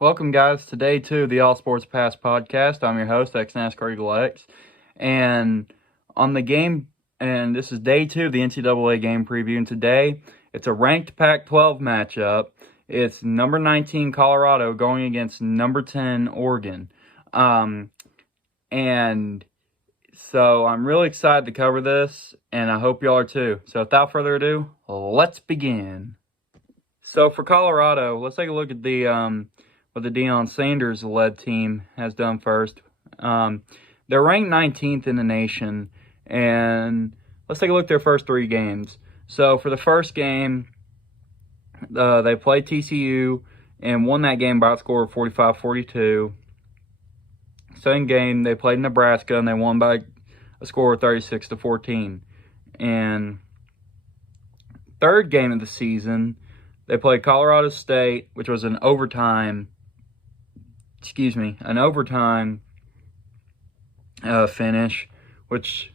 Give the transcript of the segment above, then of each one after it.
Welcome, guys, to day 2 of the All Sports Pass podcast. I'm your host, ex-NASCAR Eagle X. And on the game, and this is day 2 of the NCAA game preview. And today, it's a ranked Pac-12 matchup. It's number 19 Colorado going against number 10 Oregon. And so I'm really excited to cover this, and I hope y'all are too. So without further ado, let's begin. So for Colorado, let's take a look at what the Deion Sanders-led team has done first. They're ranked 19th in the nation, and let's take a look at their first 3 games. So for the first game, they played TCU and won that game by a score of 45-42. Second game, they played Nebraska, and they won by a score of 36-14. And third game of the season, they played Colorado State, which was an overtime finish, which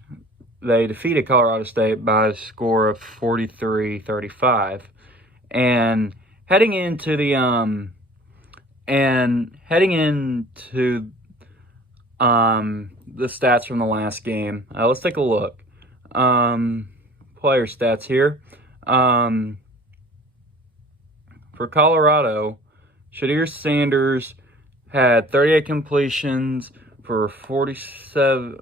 they defeated Colorado State by a score of 43-35. And heading into the stats from the last game, let's take a look. Player stats here. For Colorado, Shedeur Sanders had 38 completions for 47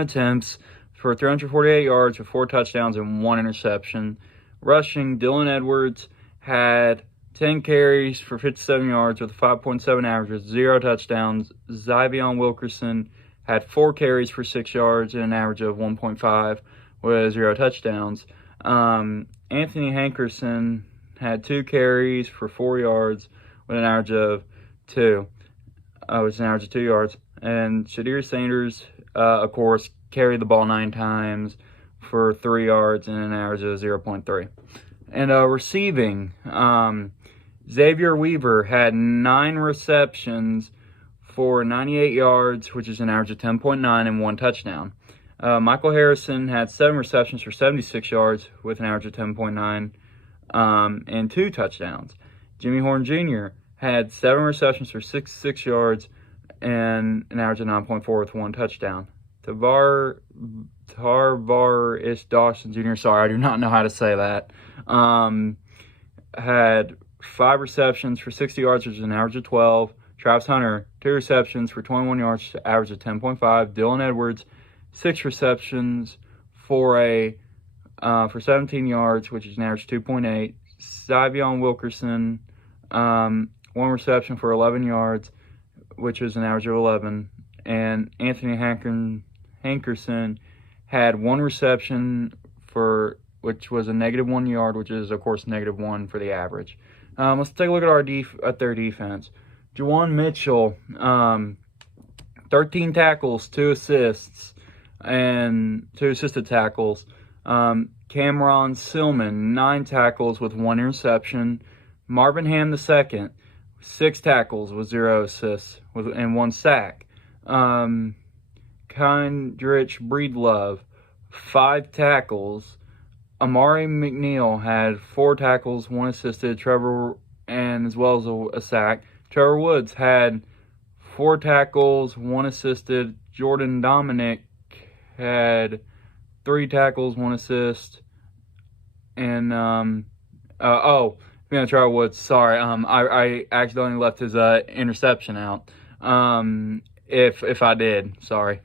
attempts for 348 yards with 4 touchdowns and 1 interception. Rushing, Dylan Edwards had 10 carries for 57 yards with a 5.7 average with 0 touchdowns. Zyvion Wilkerson had 4 carries for 6 yards and an average of 1.5 with 0 touchdowns. Anthony Hankerson had 2 carries for 4 yards with an average of 2. Which is an average of 2 yards. And Shedeur Sanders, of course, carried the ball 9 times for 3 yards and an average of 0.3. And receiving, Xavier Weaver had 9 receptions for 98 yards, which is an average of 10.9 and 1 touchdown. Michael Harrison had 7 receptions for 76 yards with an average of 10.9 and 2 touchdowns. Jimmy Horn Jr. had 7 receptions for 66 yards and an average of 9.4 with 1 touchdown. Tarvar Dawson Jr., sorry, I do not know how to say that, had 5 receptions for 60 yards, which is an average of 12. Travis Hunter, 2 receptions for 21 yards, average of 10.5. Dylan Edwards, 6 receptions for 17 yards, which is an average of 2.8. Zyvion Wilkerson, 1 reception for 11 yards, which is an average of 11. And Anthony Hankerson had 1 reception which was a -1 yard, which is, of course, -1 for the average. Let's take a look at their defense. Juwan Mitchell, 13 tackles, 2 assists, and 2 assisted tackles. Cameron Sillman, 9 tackles with 1 interception. Marvin Ham II, 6 tackles with 0 assists and 1 sack. Kindrich Breedlove, 5 tackles. Amari McNeil had 4 tackles, 1 assisted, as well as a sack. Trevor Woods had 4 tackles, 1 assisted. Jordan Dominic had 3 tackles, 1 assist, and Trevor Woods. Sorry, I accidentally left his interception out. If I did, sorry.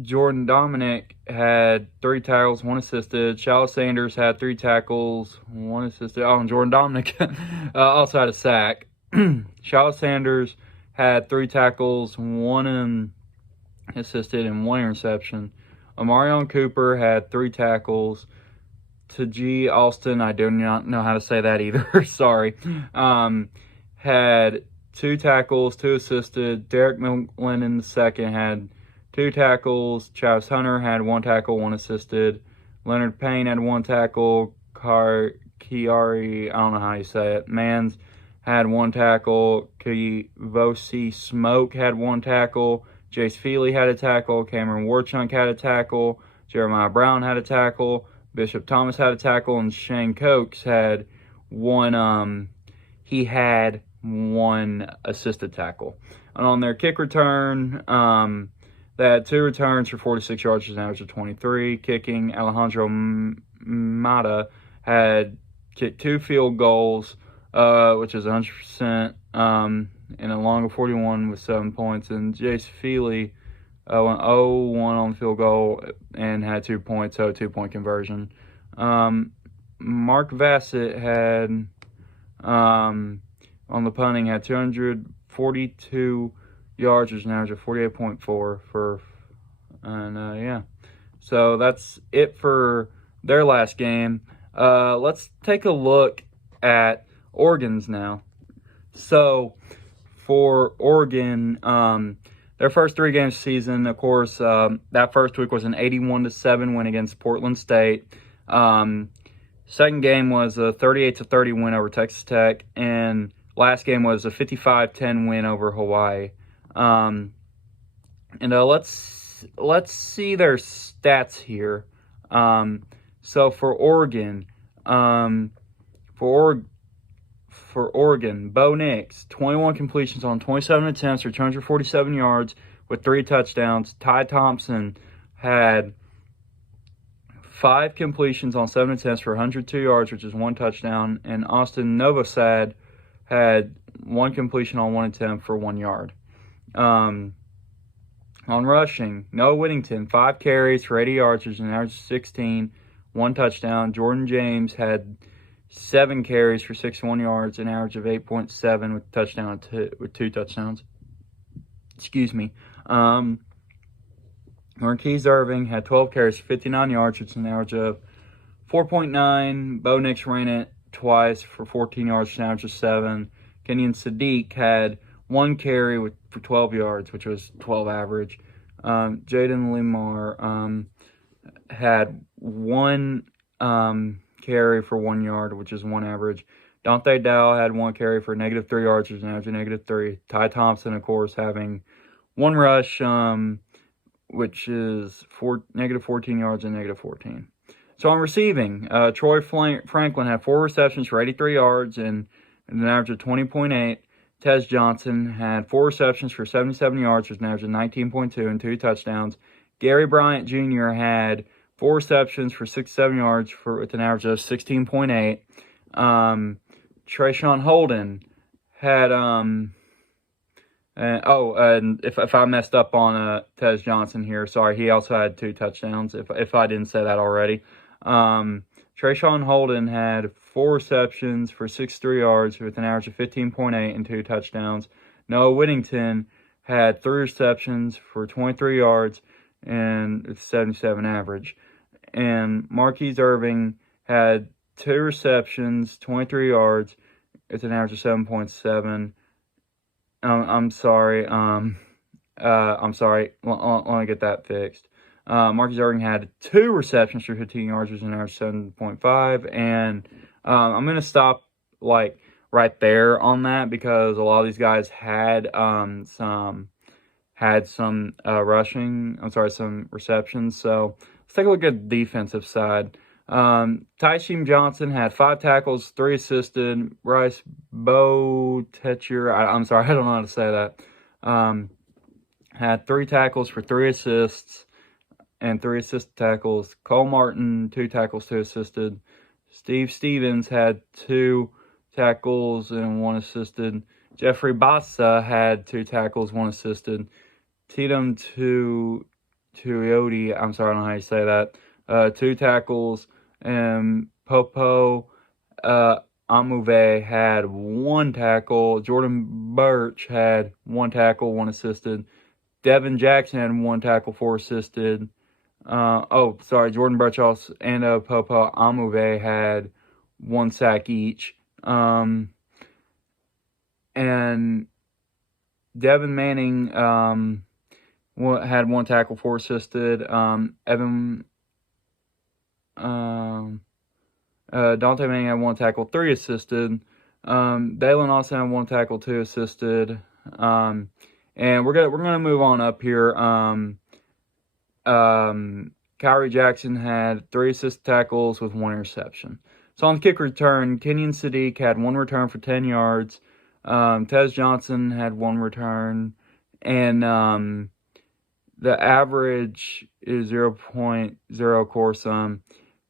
Jordan Dominic had 3 tackles, 1 assisted. Shallow Sanders had 3 tackles, 1 assisted. Oh, and Jordan Dominic also had a sack. Shallow Sanders had 3 tackles, 1 assisted, and 1 interception. Amarion Cooper had 3 tackles. Taji Alston, I do not know how to say that either, sorry, had 2 tackles, 2 assisted. Derek McLennan II had 2 tackles. Travis Hunter had 1 tackle, 1 assisted. Leonard Payne had 1 tackle. Kiari, I don't know how you say it, Mans had 1 tackle. Kivosi Smoke had 1 tackle. Jace Feely had a tackle. Cameron Warchunk had a tackle. Jeremiah Brown had a tackle. Bishop Thomas had a tackle. And Shane Cokes had one he had 1 assisted tackle. And on their kick return, they had 2 returns for 46 yards, which is an average of 23. Kicking, Alejandro Mata had kicked 2 field goals, which is 100%, and a long of 41 with 7 points. And Jace Feely went 0-1 on the field goal and had 2 points, so a 2-point conversion. Mark Vassett had, on the punting, had 242 yards, which is an average of 48.4 yeah. So that's it for their last game. Let's take a look at Oregon's now. So for Oregon, their first 3 games season, of course, that first week was an 81-7 win against Portland State. Second game was a 38-30 win over Texas Tech, and last game was a 55-10 win over Hawaii. And let's see their stats here. So for Oregon, for Oregon, Bo Nix, 21 completions on 27 attempts for 247 yards with 3 touchdowns. Ty Thompson had 5 completions on 7 attempts for 102 yards, which is 1 touchdown. And Austin Novosad had 1 completion on 1 attempt for 1 yard. On rushing, Noah Whittington, 5 carries for 80 yards, which is an average of 16, 1 touchdown. Jordan James had 7 carries for 61 yards, an average of 8.7 with 2 touchdowns. Excuse me. Marquise Irving had 12 carries for 59 yards, which is an average of 4.9. Bo Nix ran it twice for 14 yards, which is an average of 7. Kenyon Sadiq had 1 carry for 12 yards, which was 12 average. Jaden Limar had 1 carry for 1 yard, which is 1 average. Dante Dow had 1 carry for -3 yards, which is an average of -3. Ty Thompson, of course, having 1 rush, which is -14 yards and -14. So on receiving, Troy Franklin had 4 receptions for 83 yards and an average of 20.8. Tez Johnson had 4 receptions for 77 yards, which is an average of 19.2 and 2 touchdowns. Gary Bryant Jr. had 4 receptions for 67 yards with an average of 16.8. Trayshawn Holden had and if I messed up on Tez Johnson here, sorry, he also had 2 touchdowns. If I didn't say that already, Trayshawn Holden had 4 receptions for 63 yards with an average of 15.8 and 2 touchdowns. Noah Whittington had 3 receptions for 23 yards and 77 average. And Marquise Irving had 2 receptions, 23 yards. It's an average of 7.7. I'm sorry. I'm sorry. Let me get that fixed. Marquise Irving had 2 receptions for 15 yards, which is an average of 7.5. And I'm going to stop right there on that because a lot of these guys had some receptions. So let's take a look at the defensive side. Tyshim Johnson had 5 tackles, 3 assisted. Bryce Botetcher, I'm sorry, I don't know how to say that. Had 3 tackles for 3 assists and 3 assisted tackles. Cole Martin, 2 tackles, 2 assisted. Steve Stevens had 2 tackles and 1 assisted. Jeffrey Bassa had 2 tackles, 1 assisted. Tatum Tuioti, I'm sorry, I don't know how you say that. 2 tackles, and Popo Amuve had 1 tackle. Jordan Birch had 1 tackle, 1 assisted. Devin Jackson had 1 tackle, 4 assisted. Jordan Birch also and Popo Amuve had 1 sack each. And Devin Manning had 1 tackle, 4 assisted. Dante Manning had 1 tackle, 3 assisted. Dalen Austin had 1 tackle, 2 assisted. And we're gonna move on up here. Kyrie Jackson had 3 assist tackles with 1 interception. So on the kick return, Kenyon Sadiq had 1 return for 10 yards. Tez Johnson had 1 return. And the average is 0.0 core sum.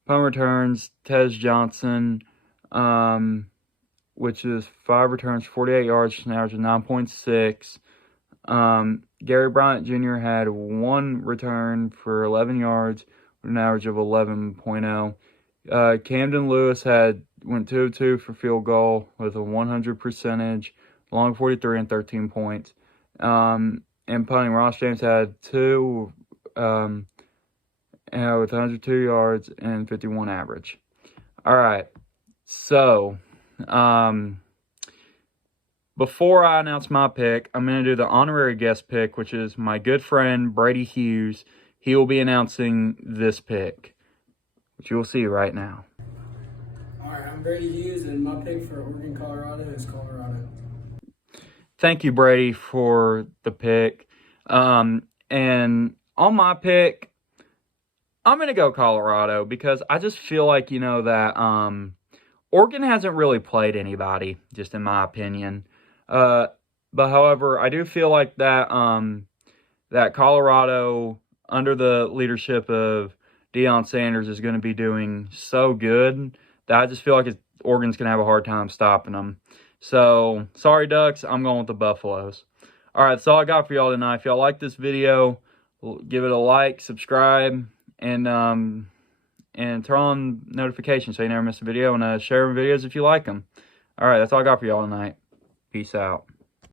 Punt returns, Tez Johnson, which is 5 returns, 48 yards, an average of 9.6. Gary Bryant Jr. had 1 return for 11 yards with an average of 11.0. Camden Lewis went 2 of 2 for field goal with a 100 percentage, long 43 and 13 points. And punting, Ross James had 2 with 102 yards and 51 average. All right, so before I announce my pick, I'm going to do the honorary guest pick, which is my good friend Brady Hughes. He will be announcing this pick, which you'll see right now. All right, I'm Brady Hughes, and my pick for Oregon, Colorado is Colorado. Thank you, Brady, for the pick. And on my pick, I'm going to go Colorado because I just feel like, that Oregon hasn't really played anybody, just in my opinion. But however, I do feel like that that Colorado, under the leadership of Deion Sanders, is going to be doing so good that I just feel like Oregon's going to have a hard time stopping them. So, sorry, Ducks. I'm going with the Buffaloes. All right, that's all I got for y'all tonight. If y'all like this video, give it a like, subscribe, and turn on notifications so you never miss a video, and share videos if you like them. All right, that's all I got for y'all tonight. Peace out.